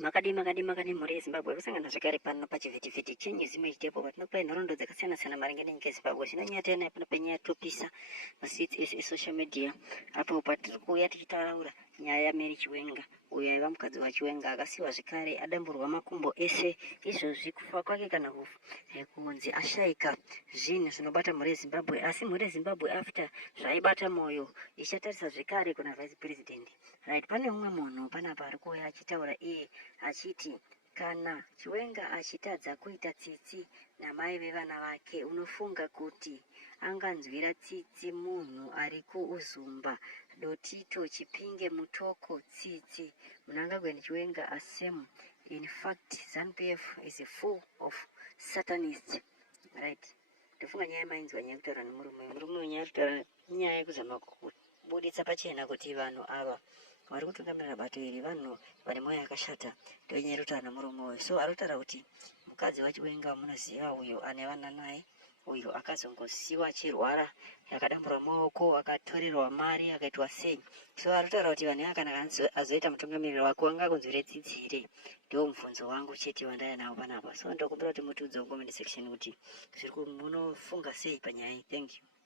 makadi mhuri yeZimbabwe kusangana zvakare pano pachivhitivhiti chenyu zimeitepo patinopa nhoroondo dzakasiyana-siyana maringe nenyika yeZimbabwe. Zvinonyatena pano penyaya yatopisa masitsi ese esocial media apo patiri kuuya tichitaura nyaya yaMary Chiwenga, uyo aiva mukadzi waChiwenga akasiyiwa zvekare adamburwa makumbo ese. Izvozvi kufa kwake kana kunzi ashayika zvinhu zvinobata mhuri yeZimbabwe, asi mhuri yeZimbabwe after zvaibata mwoyo ichatarisa zvekare kuna vice president. Right, pane umwe munhu panapa ari kuuya achitaura iye achiti kana Chiwenga achitadza kuita tsitsi namai vevana vake unofunga kuti anganzwira tsitsi munhu ari kuUzumba Dotito Chipinge Mutoko tsitsi. Munhu angagweni Chiwenga asemu. In fact, ZANU-PF is full of satanists. Right. Ndofunga nyaya yemainzwa nyaya yekutaura nemurume nyaya yekutaura nyaya yekuzama kubuditsa pachena kuti vanhu ava vari kutungamirira bato iri vanhu vane mwoyo yakashata. Ndonyaya yekutaura nemurume uyu. So arikutaura kuti mukadzi waChiwenga munoziva uyo ane vana naye, uyo akazongosiyiwa achirwara akadamburwa maoko akatorerwa mari akaitwa sei. So arikutaura kuti vanhu kana azoita mutungamiriri wake wangakunzwire tsitsi here. Ndio mubvunzo wangu chete wandaya nawo panapa. So ndokumbira kuti mutiudze mucomment section kuti munofunga sei panyaya iyi. Thank you.